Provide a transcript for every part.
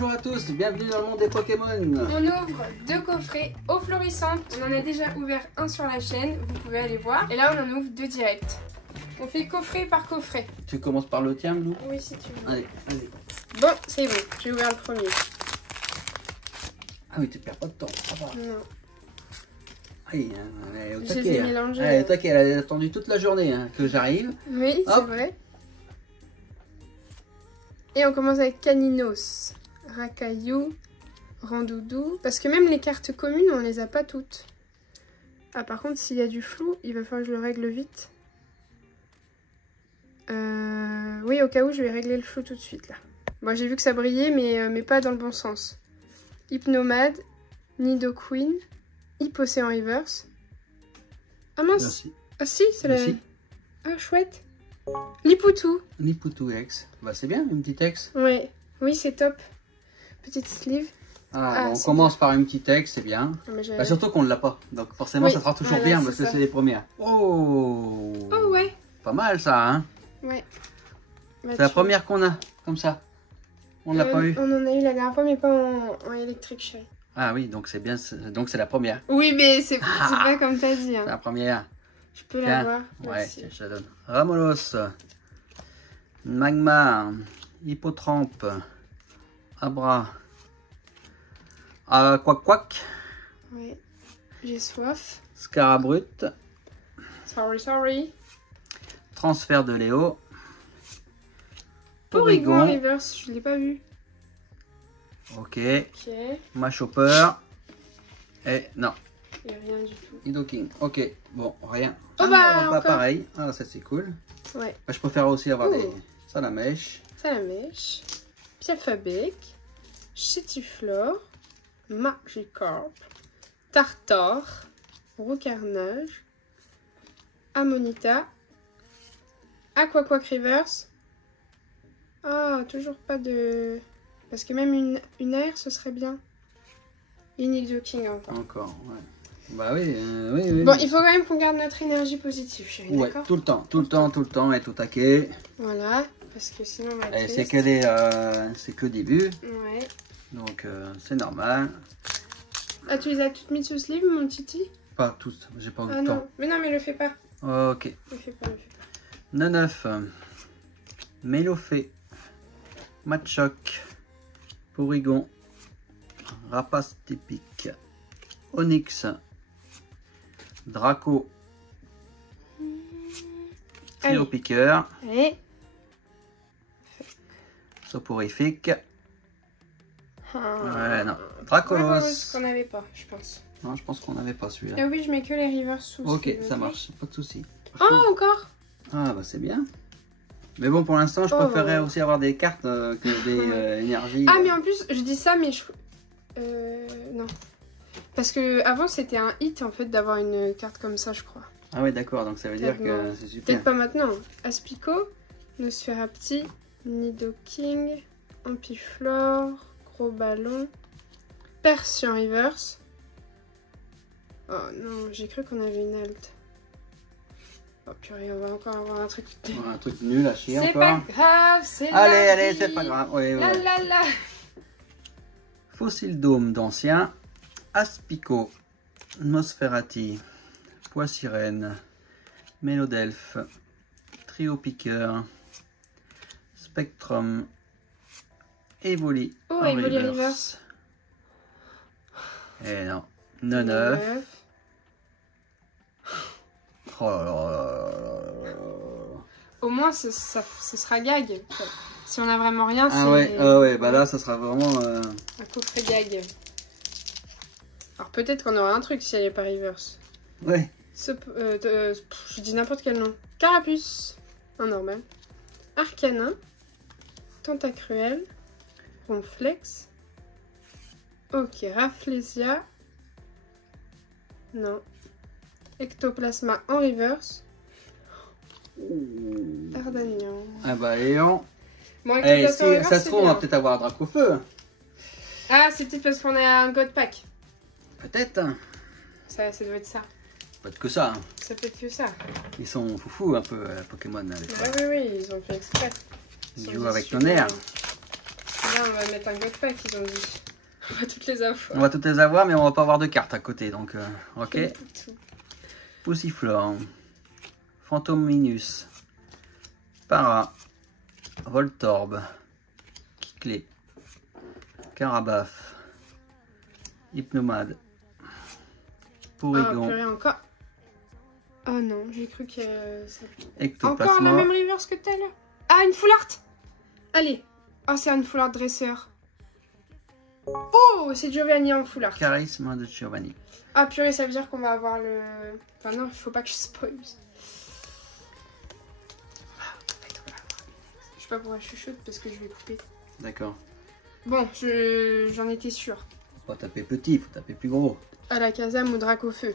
Bonjour à tous, bienvenue dans le monde des Pokémon. On ouvre 2 coffrets eau florissante. On en a déjà ouvert un sur la chaîne, vous pouvez aller voir. Et là on en ouvre 2 directs. On fait coffret par coffret. Tu commences par le tien, Blue? Oui, si tu veux. Allez, vas-y. Bon, c'est bon, j'ai ouvert le premier. Ah oui, tu perds pas de temps, ça va. Non. Oui, elle est au Je taquet. les ai mélangés. Elle est au taquet, elle a attendu toute la journée que j'arrive. Oui, c'est Hop. vrai. Et on commence avec Caninos, Racaillou, Randoudou. Parce que même les cartes communes, on les a pas toutes. Ah, par contre, s'il y a du flou, il va falloir que je le règle vite. Oui, au cas où, je vais régler le flou tout de suite, là. Bon, j'ai vu que ça brillait, mais pas dans le bon sens. Hypnomade, Nidoqueen, Hypocéan Reverse. Ah mince. Merci. Ah si, c'est la... Merci. Ah, chouette. Lipoutou. Lipoutou X. Bah, c'est bien, une petite X. Ouais. Oui, c'est top. Petite sleeve. Ah, bon, on c'est commence par une petite X, c'est bien. Ah, mais Bah, surtout qu'on ne l'a pas. Donc forcément, Oui, ça sera toujours voilà, bien c'est parce que ça. c'est les premières. Oh, Oh ouais. pas mal ça, hein. Ouais. Bah, C'est la première qu'on a, comme ça. On l'a pas eu. On en a eu la dernière fois, mais pas en électrique, chérie. Ah oui, donc c'est bien, donc c'est la première. Oui, mais c'est pas comme t'as dit. Hein. C'est la première. Je peux Tiens. l'avoir. Ouais, Merci. tiens, je la donne. Ramolos, Magmar, Hippotrampe, Abra, Quack, Ouais. J'ai soif. Scarabrut, Sorry. Transfert de Léo, Porygon Reverse, je l'ai pas vu. ok, Ok. Machopper, et non, Il n'y a rien du tout. Nidoking, ok, bon, rien. Oh bah, pas encore. pareil, ah ça c'est cool. Ouais. Bah, je préfère aussi avoir Oh. des Salamèche, Salamèche. Piafabec. Chétiflore. Magikarp. Tartare. Roucarnage. Amonita. Aquaquack Reverse. Ah, toujours pas de... Parce que même une aire, ce serait bien. Nidoking encore. encore, ouais. Bah oui, oui. Bon, il faut quand même qu'on garde notre énergie positive, chérie, Ouais, d'accord? tout le temps, et tout taquet. Voilà, parce que sinon on va être Et triste. c'est que le début, Ouais. donc c'est normal. Ah, tu les as toutes mises sous sleeve, mon titi? Pas tous, j'ai pas eu Ah le non, mais non, mais le fais pas. temps. Ok. Le fais pas. Neuf, Mélofée, Machoc, Porygon, Rapace typique, Onyx, Draco, Trio Allez. Piqueur, Allez. Soporifique. Ouais, non. Dracolos Dracolos. qu'on n'avait pas, je pense. Non, je pense qu'on n'avait pas celui-là. Ah oui, je mets que les rivers sous Ok, sleeve, ça marche, pas de souci. Oh, encore? Ah bah c'est bien. Mais bon, pour l'instant, je Oh. préférerais aussi avoir des cartes que des énergies. Ah, mais en plus, je dis ça, mais je... non. Parce que avant c'était un hit, en fait, d'avoir une carte comme ça, je crois. Ah ouais, d'accord, donc ça veut dire que Tellement. c'est super. Peut-être pas maintenant. Aspico, Nosferapti, Nidoking, Ampiflore, Gros Ballon, Persian Reverse. Oh non, j'ai cru qu'on avait une alt. Oh purée, on va encore avoir un truc. Ouais, un truc nul à chier C'est encore. pas grave, c'est la Allez, vie. c'est pas grave. Ouais, La ouais. la la. Fossile Dôme d'ancien, Aspico, Nosferati, Poissirène, Mélodelphe, Trio Piqueur, Spectrum, Evoli. Oh, en Evoli Reverse. Et non, 9. Neuf. Oh là là là là là. Au moins, ce sera gag. Si on a vraiment rien, Ah c'est ouais, bah là, ça sera vraiment. un coffret gag. Alors peut-être qu'on aura un truc si elle est pas reverse. Ouais. Je dis n'importe quel nom. Carapuce, un normal. Arcanin, Tentacruel, Ronflex. Ok, Rafflesia. Non. Ectoplasma en reverse. Ardagnan. Ah bah, Léon. Bon, Eh, Ectoplasma en si, reverse, ça se c'est trouve, on va bien. peut-être avoir un Dracofeu. Ah, c'est peut-être parce qu'on a un God Pack. Peut-être. Ça doit être ça. Pas que ça. Hein. Ça peut être que ça. Ils sont foufous un peu, Pokémon. Avec ça. Ah oui, ils ont fait exprès. Ils Sans jouent avec issue. ton air. Là, on va mettre un god pack, ils ont dit. On va toutes les avoir. On va toutes les avoir, mais on va pas avoir de cartes à côté, donc ok. Tout. Poussiflore, Phantominus, Para, Voltorb, Kickley, Carabaf, Hypnomade, Ah, Porygon, purée, encore. Oh non, j'ai cru que ça... Encore la Ectoplasma, même reverse que tout à l'heure. Ah, une full art. Allez. Oh, c'est une full art dresseur. Oh, c'est Giovanni en full art. Charisme de Giovanni. Ah, purée, ça veut dire qu'on va avoir le... Enfin non, il faut pas que je spoil. Je sais pas pourquoi je chuchote, parce que je vais couper. D'accord. Bon, j'en étais sûre. Faut pas taper petit, faut taper plus gros. Alakazam ou Dracofeu.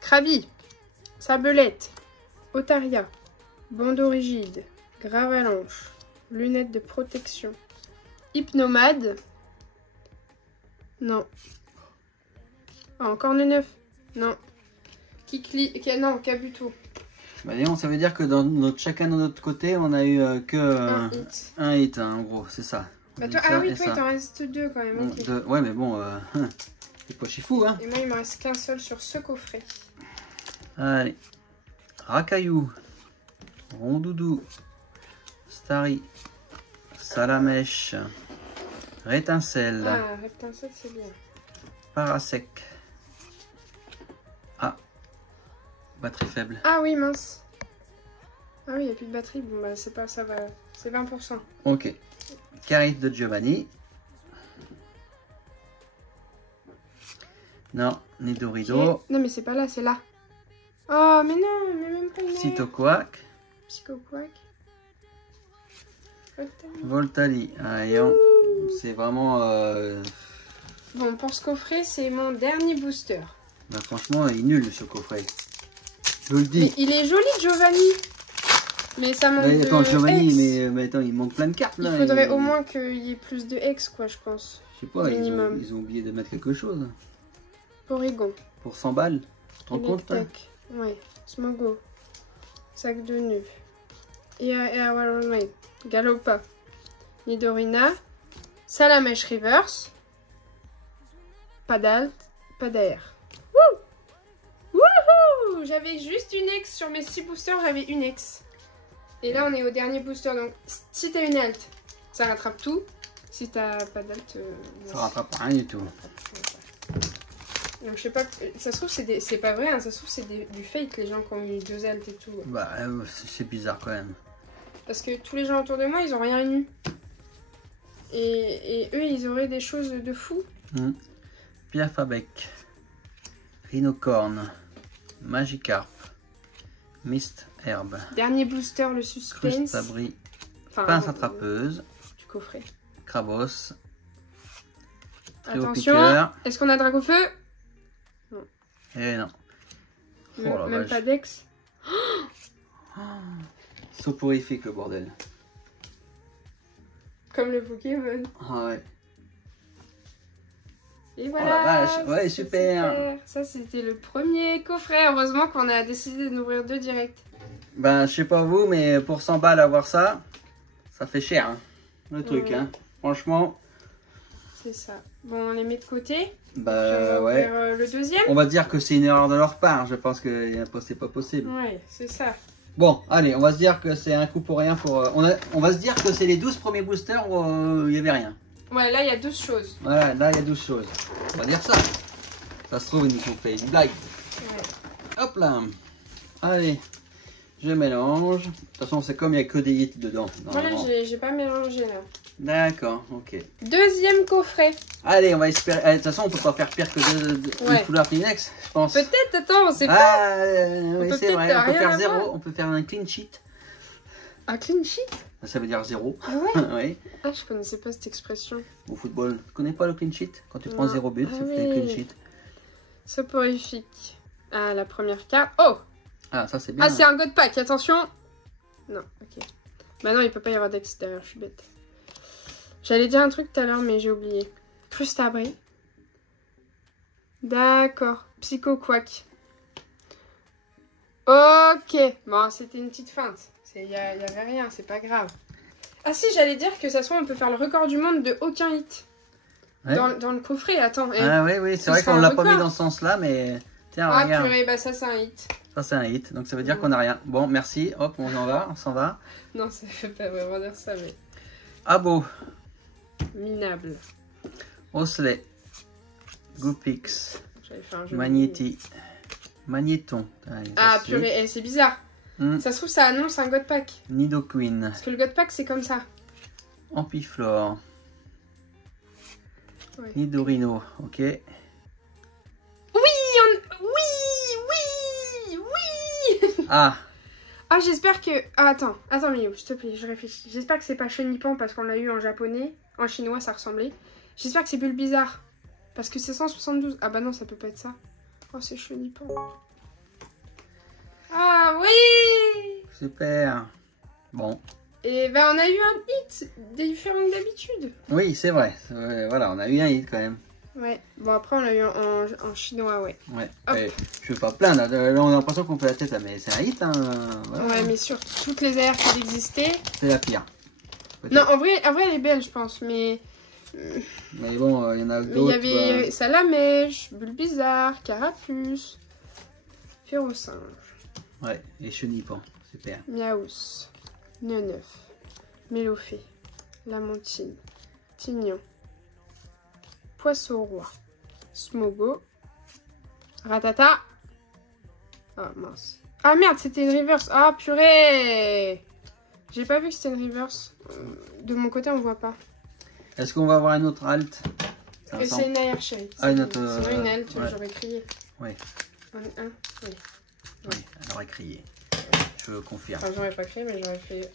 Krabi. Sabelette. Otaria. Bandeau rigide. Gravalanche. Lunettes de protection. Hypnomade. Non. Ah, encore le 9. Non. Kikli. Non, Kabuto. Bah disons, ça veut dire que chacun de notre côté, on a eu que Un hit. un hit, hein, en gros, c'est ça. Bah toi, Ça ah oui, et toi, ça. il t'en reste 2 quand même. Ok. Ouais, mais bon, c'est pas fou, hein. Et moi, il me reste qu'un seul sur ce coffret. Allez. Racaillou, Rondoudou, Starry, Salamèche, Rétincelle, Ah, Reptincelle, c'est bien. Parasec. Ah, batterie faible. Ah oui, mince. Ah oui, il n'y a plus de batterie. Bon, bah, c'est pas, ça va. C'est 20%. Ok. Charisme de Giovanni. Non, Nidorido. Non, mais c'est pas là, c'est là. Oh, mais non, mais même pas une. Cytoquac, Psychoquack. Voltali. Allez, c'est vraiment... Bon, pour ce coffret, c'est mon dernier booster. bah, franchement, il est nul ce coffret. Je vous le Mais dis. il est joli, Giovanni. Mais ça manque Mais attends, de Giovanni, X. mais attends, il manque plein de cartes là. Il faudrait Et- au moins qu'il y ait plus de X, quoi, je pense. Je sais pas, minimum. ils ont oublié de mettre quelque chose. Porygon. Pour 100 balles. Tu te rends compte hein? Electek. Ouais. Smogo. Sac de nœuds. Et Galopa. Nidorina. Salamèche Reverse. Padalt. Padair. Wouh! Wouhou! J'avais juste une X sur mes 6 boosters, j'avais une X. Et là, on est au dernier booster. Donc, si t'as une alt, ça rattrape tout. Si t'as pas d'alt, Ça rattrape rien du tout. donc je sais pas, ça se trouve c'est pas vrai, hein, ça se trouve c'est du fake les gens qui ont eu 2 altes et tout. Bah, c'est bizarre quand même. Parce que tous les gens autour de moi ils ont rien eu. Et eux ils auraient des choses de fou. Piafabec, Rhinocorne, Magikarp, Mist Herbe, Dernier booster, le suspense. Crustabri, Enfin, Pince attrapeuse, du coffret. Crabos, Attention, Tréopiqueur. est-ce qu'on a Dracofeu? Eh non. Oh la Même vache. pas d'ex. Soporifique le bordel. Comme le Pokémon. Ah ouais. Et Oh voilà. la vache, ouais, c'est super. Ça c'était le premier coffret. Heureusement qu'on a décidé d'en ouvrir 2 directs. Ben, je sais pas vous, mais pour 100 balles avoir ça, ça fait cher, hein, le truc, Ouais. hein. Franchement, C'est ça. Bon, on les met de côté. bah Puis on va ouais. ouvrir, le deuxième. On va dire que c'est une erreur de leur part. Je pense que c'est pas possible. Ouais, c'est ça. Bon, allez, on va se dire que c'est un coup pour rien. On va se dire que c'est les 12 premiers boosters où il n'y avait rien. Ouais, là, il y a 12 choses. Voilà, là, il y a 12 choses. On va dire ça. Ça se trouve, ils nous ont fait une blague. Ouais. Hop là. Allez, je mélange. De toute façon, c'est comme il n'y a que des hits dedans. Voilà, normalement. j'ai pas mélangé là. D'accord, ok. Deuxième coffret. Allez, on va espérer. De toute façon, on peut pas faire pire que Ouais. une couleur Kleenex, je pense. Peut-être, attends, c'est pas. Ah, oui, peut c'est peut-être vrai. On peut rien faire 0. avoir. On peut faire un clean sheet. Un clean sheet? Ça veut dire 0. Ah ouais? Oui. Ah, je connaissais pas cette expression. Au football, tu connais pas le clean sheet? Quand tu prends Non. 0 but, Ah ça fait oui. clean sheet. Soporifique. Ah, la première carte. Oh! Ah, ça c'est bien. Ah, c'est un god pack, attention! Non, ok. Bah non, il peut pas y avoir d'ex derrière, je suis bête. J'allais dire un truc tout à l'heure, mais j'ai oublié. Crustabri. D'accord. Psychoquack. Ok. Bon, c'était une petite feinte. Il y avait rien, c'est pas grave. Ah si, j'allais dire que ça se trouve, on peut faire le record du monde de aucun hit. Ouais. Dans le coffret, attends. Ah oui, oui, c'est vrai qu'on l'a pas mis dans ce sens-là, mais tiens, Ah regarde. purée, bah ça c'est un hit. Ça, c'est un hit, donc ça veut dire qu'on n'a rien. Bon, merci, hop, on s'en va. Non, ça fait pas vraiment dire ça, mais... Abo, Minable. Osley, Goopix, J'avais fait un jeu. Magnéti, Magnéton. Ah purée, c'est bizarre. Ça se trouve, ça annonce un God Pack. Nidoqueen, Parce que le God Pack, c'est comme ça. Ampiflore, Ouais. Nidorino, ok. Oui. Ah, Ah, j'espère que... Ah, attends, Miou, s'il te plaît, je réfléchis. J'espère que c'est pas Chenipan parce qu'on l'a eu en japonais. En chinois, ça ressemblait. J'espère que c'est Bulbizarre. Parce que c'est 172. Ah bah non, ça peut pas être ça. Oh, c'est Chenipan. Ah oui. super. Bon. Et ben, on a eu un hit différent que d'habitude. Oui, c'est vrai. Voilà, on a eu un hit quand même. Ouais. Bon, après, on l'a eu en chinois, ouais. Ouais. Hop. Et je veux pas plaindre. Là, on a l'impression qu'on fait la tête, là, mais c'est un hit. Hein. Voilà. Ouais, mais sur toutes les AR qui existaient. C'est la pire. Non, en vrai, elle est belle, je pense, mais... Mais bon, il y en a Il y d'autres. avait Salamèche, Bulbizarre, Carapuce, Férocinge, Ouais, et Chenipan, super. Miaous, Neneuf, Mélophée, Lamontine, Tignon, Poisson-Roi, Smogo, Ratata. Ah mince. Ah merde, c'était une reverse. Ah purée. J'ai pas vu que c'était une reverse. De mon côté, on voit pas. Est-ce qu'on va avoir une autre alt? Et c'est une AR chérie. Ah, une autre. Sinon une alt, ouais. j'aurais crié. Oui. Oui. Oui, elle aurait crié. Je confirme. Enfin, j'aurais pas crié, mais j'aurais fait...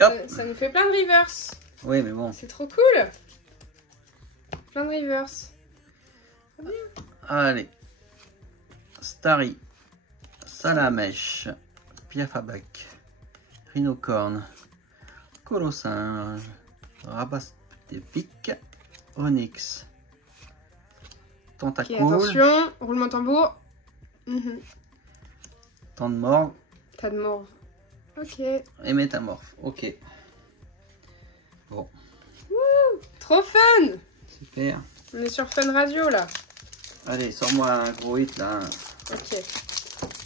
Hop. Ça nous fait plein de reverse. Oui, mais bon. C'est trop cool. Plein de reverse. Allez. Starry. Salamèche. Piafabac. Rhinocorne. Colossinge. Rabastepic. Onyx. Ok, Tentacool. attention. Roulement de tambour. Temps de mort. Tas de morve. Ok. Et métamorphe. Ok. Bon. Trop fun. Super. On est sur Fun Radio, là. Allez, sors-moi un gros hit là. Ok.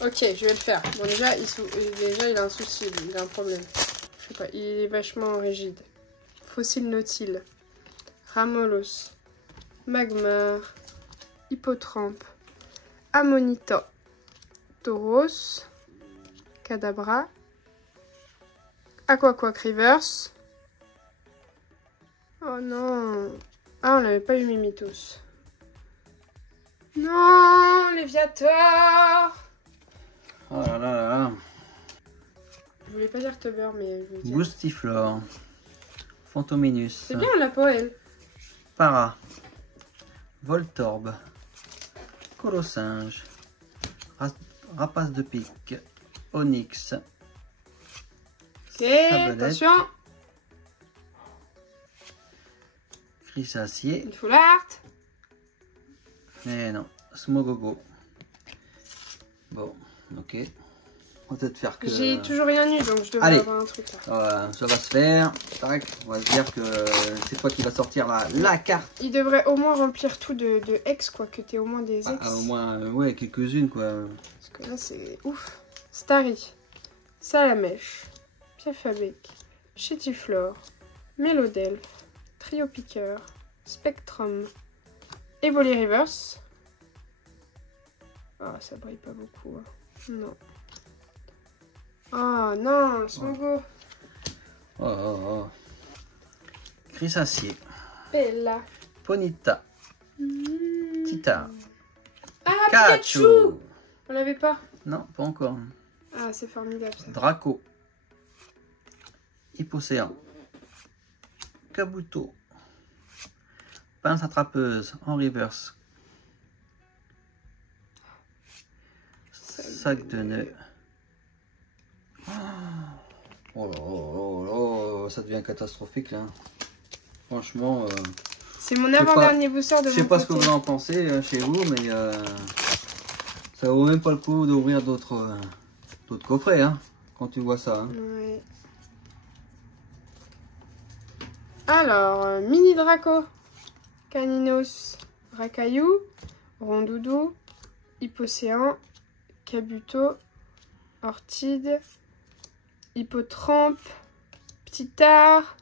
Ok, je vais le faire. Bon, déjà, il a un souci, il a un problème. Je sais pas, il est vachement rigide. Fossile Nautile. Ramolos. Magmar. Hippotrampe. Amonita. Tauros. Kadabra. Aquaquack Reverse. Oh non. Ah, on n'avait pas eu Mimitos. Non, Léviator. Oh là là là là. Je voulais pas dire Tubber, mais je voulais dire. Boostiflore. Fantominus. C'est bien la poêle. Para. Voltorbe. Colossinge. Rapace de pique. Onyx. Ok, Sablette. attention. Chrysacier. Une full art. Mais non. Smogogo. Bon, ok. On va peut-être faire que... J'ai toujours rien eu, donc je devrais Allez. avoir un truc là. Voilà, ça va se faire. Tac, on va se dire que c'est toi qui va sortir la carte. Il devrait au moins remplir tout de ex, quoi, que t'aies au moins des ex. Au moins, ouais, quelques-unes, quoi. Parce que là, c'est ouf. Starry. Salamèche. Piafabec. Chétiflore. Mélodelphe. Trio Piqueur. Spectrum. Evoli Reverse. Ah, ça brille pas beaucoup. Hein. Non. Ah non, Smogo. Oh, oh, oh. Chrysacier. Bella. Ponita. Tita. Ah, Pikachu. Pikachu. On l'avait pas. Non, pas encore. Ah, c'est formidable ça. Draco. Hippocéan. Kabuto. Pince attrapeuse en reverse. Sac de nœuds. Oh là là là, ça devient catastrophique là. Franchement, C'est mon avant-dernier booster de je sais mon pas ce que côté. vous en pensez chez vous, mais ça vaut même pas le coup d'ouvrir d'autres coffrets hein, quand tu vois ça. Hein. Ouais. Alors, Mini Draco, Caninos, Racaillou, Rondoudou, Hippocéan, Kabuto, Ortide, Hippotrampe, Petit Art.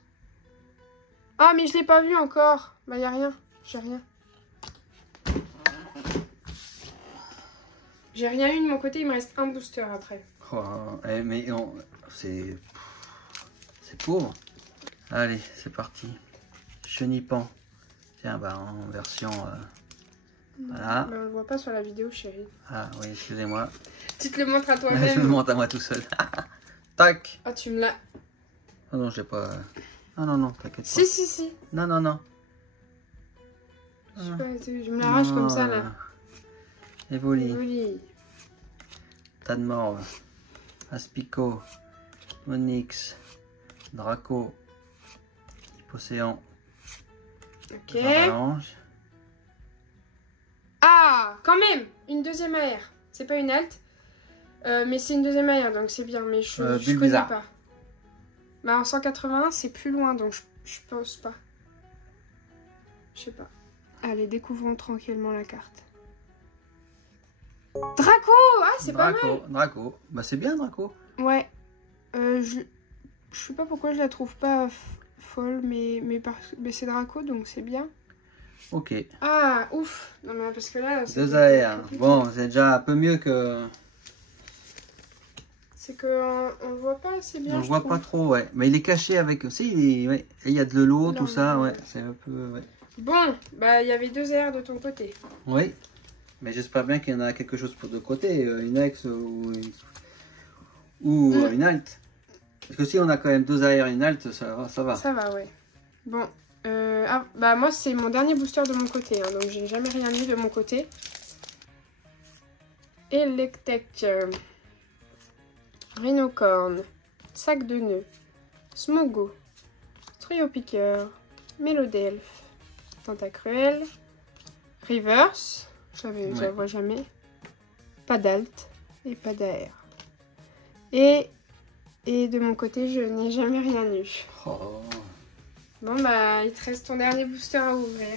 Ah, mais je l'ai pas vu encore. Bah, y a rien. J'ai rien. J'ai rien eu de mon côté. Il me reste un booster après. Oh, mais c'est pauvre. Allez, c'est parti. Chenipan. Tiens, bah en version... voilà. Bah, on le voit pas sur la vidéo, chérie. Ah oui, excusez-moi. Tu te le montres à Je toi-même. me montre à moi tout seul. Tac. Ah, tu me l'as... Oh non, je l'ai pas... Ah non, non, t'inquiète pas. Si, si, si. Non, non, non. Je sais pas, je me l'arrache comme ça, là. Evoli. Joli. Tadmorve. Aspico. Onyx. Draco. Hippocéan. Ok. Avalanche. Ah, quand même. Une deuxième AR. C'est pas une alt. Mais c'est une deuxième AR, donc c'est bien. Mais je connais Bulbizarre. pas. Bah, en 181, c'est plus loin, donc je pense pas. Je sais pas. Allez, découvrons tranquillement la carte. Draco! Ah, c'est pas mal! Draco. Bah, c'est bien, Draco. Ouais. Je sais pas pourquoi je la trouve pas folle, mais c'est Draco, donc c'est bien. Ok. Ah, ouf! Non, mais parce que là... 2 AR. Bon, c'est déjà un peu mieux que... C'est qu'on le voit pas assez bien. On le voit pas trop, ouais. Mais il est caché avec... Si, ouais. Et il y a de l'eau, Non, tout ça, mais- ouais. C'est un peu... Ouais. Bon, bah il y avait 2 AR de ton côté. Oui. Mais j'espère bien qu'il y en a quelque chose pour de côté. Une ex ou une alt. Parce que si on a quand même 2 AR et une alt, ça va. Ça va, ouais. Bon. Ah, bah moi c'est mon dernier booster de mon côté, hein, donc j'ai jamais rien eu de mon côté. Electek, Rhinocorn, Sac de nœuds, Smogo, Trio Piqueur, Mélodelphe, Tentacruel, Reverse, je la vois jamais, pas d'alt et pas d'AR. Et de mon côté, je n'ai jamais rien eu. Oh. Bon bah, il te reste ton dernier booster à ouvrir.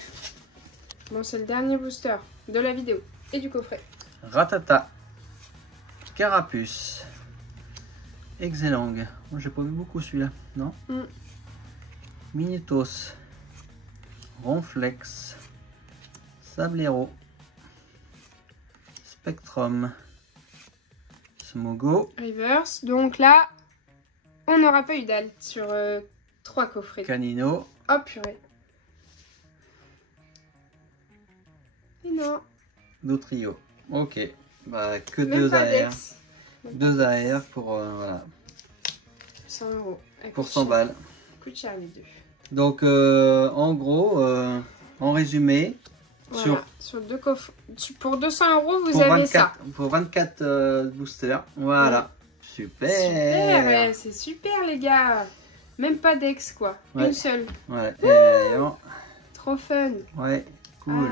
Bon, c'est le dernier booster de la vidéo et du coffret. Ratata. Carapuce. Exelang. Moi, j'ai pas vu beaucoup celui-là, non? Minitos. Ronflex. Sablero. Spectrum. Smogo. Reverse. Donc là, on n'aura pas eu d'alt sur 3 coffrets. Canino. Oh purée. Et non. D'autrio. Ok. Bah, que Même 2 pas AR. d'ex. 2 AR pour, voilà, 100 euros. pour 100 balles. Coûte cher les deux. Donc, en gros, en résumé, Voilà. Sur 2 coffrets. Pour 200 euros, vous pour avez 24, ça. pour 24 boosters. Voilà. Ouais. Super. Super, ouais, c'est super les gars. Même pas d'ex quoi. Ouais. Une seule. Ouais. Et, Trop fun. ouais. Cool.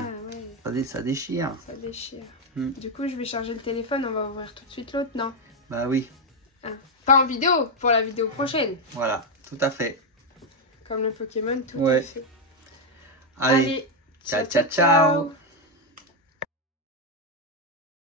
Ah ouais, Ça déchire. ça déchire. Hmm. Du coup, je vais charger le téléphone. On va ouvrir tout de suite l'autre, non? Bah oui. Pas en vidéo, pour la vidéo prochaine. Voilà. Tout à fait. Comme le Pokémon, tout Ouais. à fait. Allez. Ciao, ciao, ciao.